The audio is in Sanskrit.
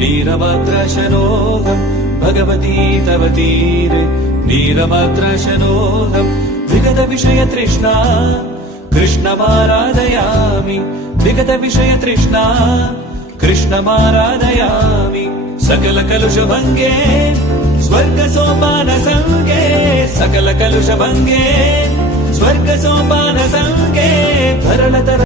वीरभद्रशनोऽहम् भगवती तव तीरे वीरभद्रशनोऽहम् विगतविषयतृष्णा कृष्णमाराधयामि विगतविषयतृष्णा कृष्णमाराधयामि सकलकलुषभङ्गे स्वर्गसोपानसङ्गे सकलकलुषभङ्गे स्वर्गसोपानसङ्गे भरणतर